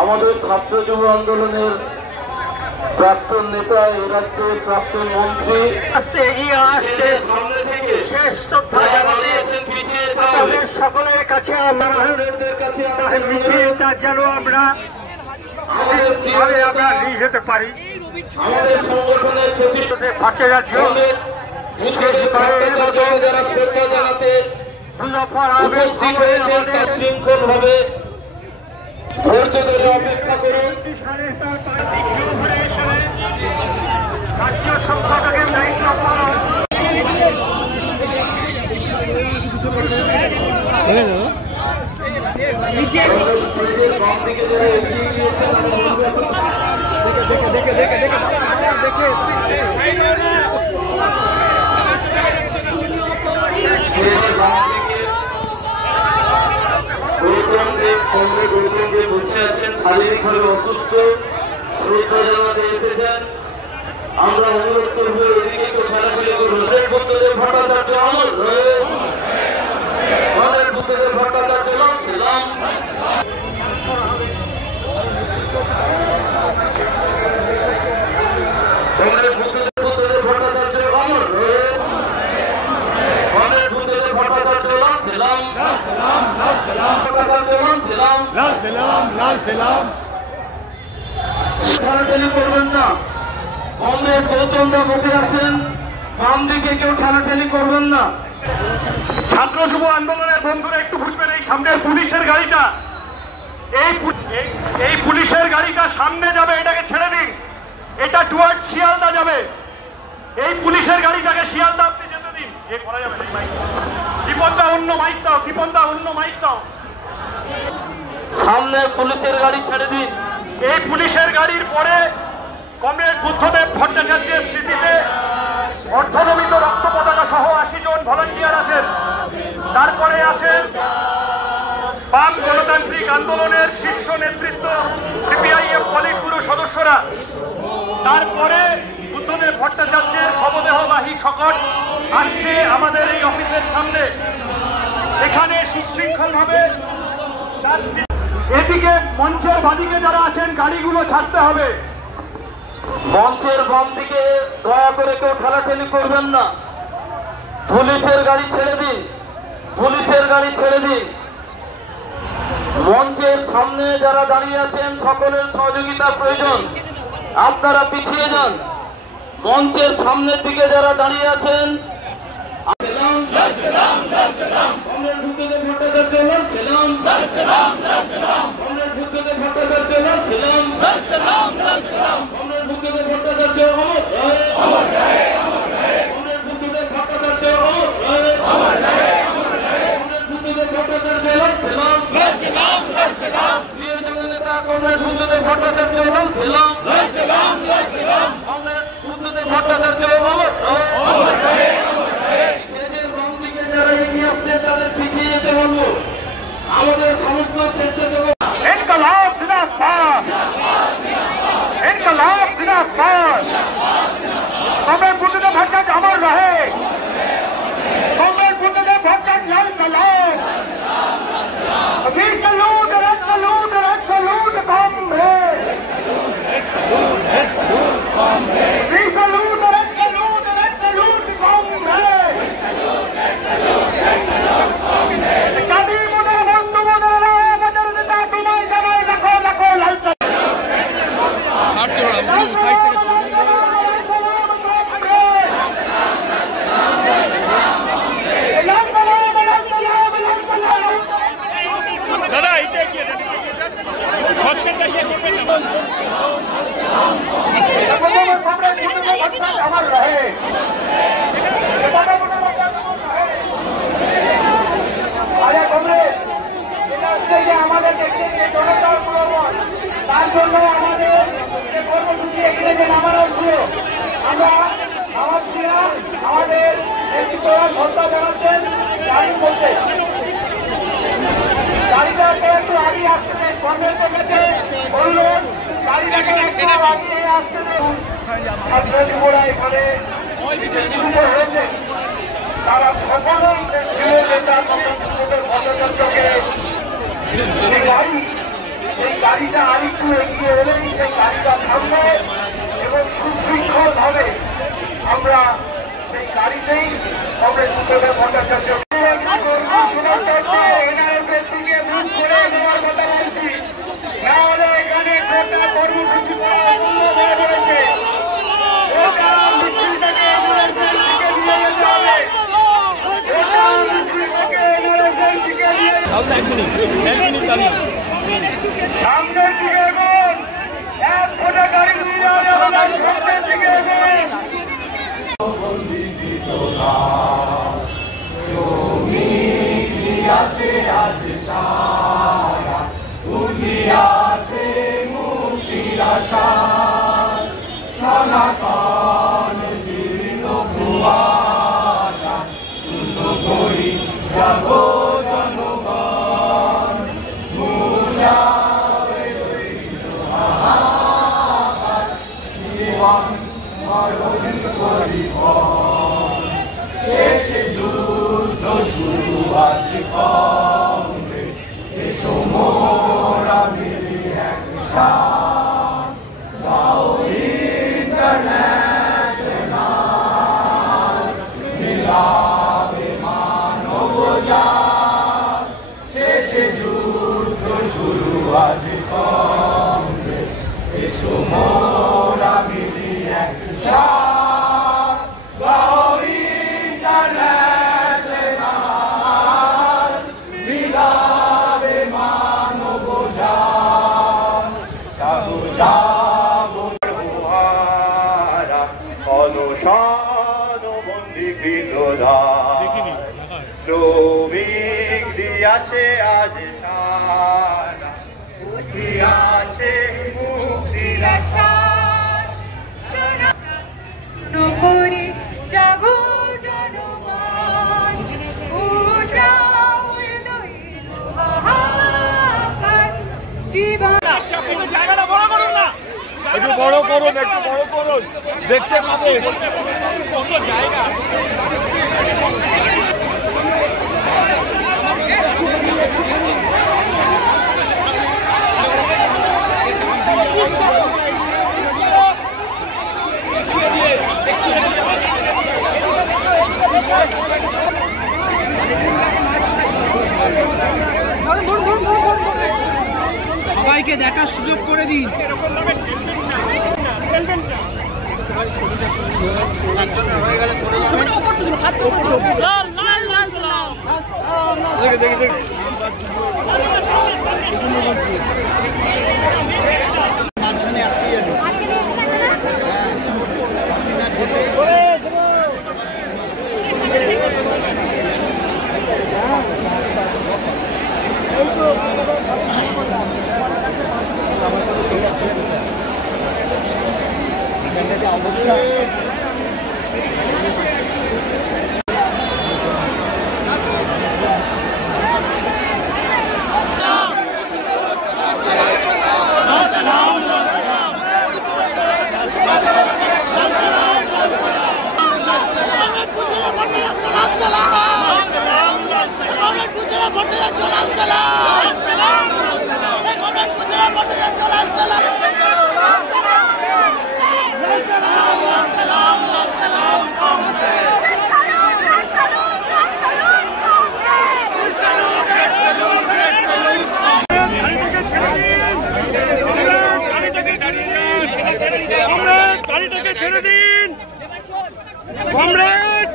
আমাদের ছাত্র যুব আন্দোলনের প্রাক্তন নেতা, এ রাজ্যের প্রাক্তন মন্ত্রী এগিয়ে আসছে শেষ শ্রদ্ধা জানাতে সকলের কাছে মিছিলটা যেন আমরা নিয়ে যেতে পারি। আমাদের সংগঠনের ফাঁকে রাজ্য যারা শ্রদ্ধা জানাতে উপস্থিত হয়েছেন তা শৃঙ্খল ভাবে ধৈর্য ধরে অপেক্ষা করুন। রাজ্য সংগঠনের দায়িত্ব পালন বসে আছেন, শারীরিকভাবে অসুস্থ, শ্রদ্ধা জানাতে এসেছেন। আমরা অনুরোধ করবো এদিকে একটু খেলাখেলি করবো। বুদ্ধদেব ভট্টাচার্য অমর রয়ে, বুদ্ধদেব ভট্টাচার্য ছিলাম। বুদ্ধদেব ভট্টাচার্য অমর রয়ে, বুদ্ধদেব ভট্টাচার্য ছিলাম। ঠেলাঠেলি করবেন না। কমরেড গৌতমরা বসে আছেন, বাম দিকে কেউ ঠেলাঠেলি করবেন না। ছাত্র যুব আন্দোলনের বন্ধুরা একটু বুঝবেন, এই সামনের পুলিশের গাড়িটা, এই পুলিশের গাড়িটা সামনে যাবে, এটাকে ছেড়ে দিন। এটা টুয়ার্ড শিয়ালদা যাবে। এই পুলিশের গাড়িটাকে শিয়ালদা আপনি যেতে দিন। এ করা যাবে না। দীপনদা অন্য মাইক দাও, দীপনদা অন্য মাইক দাও। সামনে পুলিশের গাড়ি ছেড়ে দিন। এই পুলিশের গাড়ির পরে কমরেড বুদ্ধদেব ভট্টাচার্যের স্মৃতিতে অর্ধনমিত রক্ত পতাকা সহ 80 জন ভলান্টিয়ার আছেন। তারপরে আছেন বাম গণতান্ত্রিক আন্দোলনের শীর্ষ নেতৃত্ব, সিপিআইএম পলিট ব্যুরো সদস্যরা। তারপরে বুদ্ধদেব ভট্টাচার্যের শবদেহবাহী শকট আসছে আমাদের এই অফিসের সামনে। এখানে সুশৃঙ্খল ভাবে এদিকে মঞ্চের বাদিকে যারা আছেন গাড়িগুলো ছাড়তে হবে। মঞ্চের বাম দিকে দয়া করে কেউ ঠেলাঠেলি করবেন না। পুলিশের গাড়ি ছেড়ে দিন, পুলিশের গাড়ি ছেড়ে দিন। মঞ্চের সামনে যারা দাঁড়িয়ে আছেন সকলের সহযোগিতা প্রয়োজন, আপনারা পিছিয়ে যান। মঞ্চের সামনের দিকে যারা দাঁড়িয়ে আছেন আমাদের সমস্ত ইনকলাব জিন্দাবাদ, ইনকলাব জিন্দাবাদ। কমরেড বুদ্ধদেব ভট্টাচার্য অমর রহে, কমরেড বুদ্ধদেব ভট্টাচার্য লাল সালাম। We salute and salute and salute comrade. We salute and salute and salute comrade. কাদি মোদের বন্ধু মোদেরা আমাদের নেতা তোমায় জানাই লাখো লাখো লাল সালাম। দাদা এইটা কি মাঝখানটা ইয়ে করবেন না। আমার রহে আরে কমরেড, এটা হচ্ছে যে আমাদের দেখতে যে জনতার প্রবণ, তার জন্য আমাদের যে কর্মসূচি এখানে যে নামানো ছিল, আমরা নামাচ্ছিলাম। আমাদের নেতৃত্বরা শ্রদ্ধা জানাচ্ছেন গাড়ি বলতে, গাড়িটাকে একটু আগে আসতে দেন। কর্মের কাছে বললেন গাড়িটাকে একটু আগে আসতে দেন। আপনার যুবরা এখানে হয়েছে, তারা সকলেই যুব নেতা ভট্টাচার্যকে এই গাড়িটা আরেকটু একটু এগিয়ে এলেই সেই গাড়িটা থামবে এবং সুশৃঙ্খলভাবে আমরা সেই গাড়িতেই কংগ্রেস সুপ্রভাত ভট্টাচার্য এনআরএসের দিকে মুখ করে দেওয়ার কথা বলছি, না হলে এখানে গোটা কর্মসূচি রয়েছে। গোটা মিছিলটাকে এনআরএসের দিকে নিয়ে যেতে হবে, গোটা মিছিলটাকে এনআরএসের দিকে নিয়ে সামনের দিকে এগোন, এক ফোঁটা গাড়ি নিয়ে আমাদের সামনের দিকে এগোন। আছে আজ সারা উঠিয়াছে মুক্তির আশা সনাতন জীর্ণ ভুয়াশা শূন্য করি জাগো জনগণ মুছাবে হাহাকার জীবন মরণ পরিবর্তন শেষে যুদ্ধ শুরু আজ কংগ্রেস এসো মোরা মিলি একসাথ গাও ইন্টারন্যাশনাল মিলাবে মানব জাত শেষে যুদ্ধ শুরু আজ কংগ্রেস এসো মোরা মিলি একসাথ গাও শ্রমিক দিয়াছে আজ সারা উঠিয়াছে মুক্তির আশা নগরী জাগো জনগণ জীবন জায়গাটা বড় করুন না, একটু বড় করুন, একটু বড় করুন, দেখতে পাবে কত জায়গা। সবাইকে দেখার সুযোগ করে দিন। মাঝখানে আটকে যাবে। গাড়িটাকে ছেড়ে দিন, কমরেড,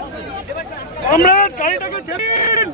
কমরেড গাড়িটাকে ছেড়ে দিন।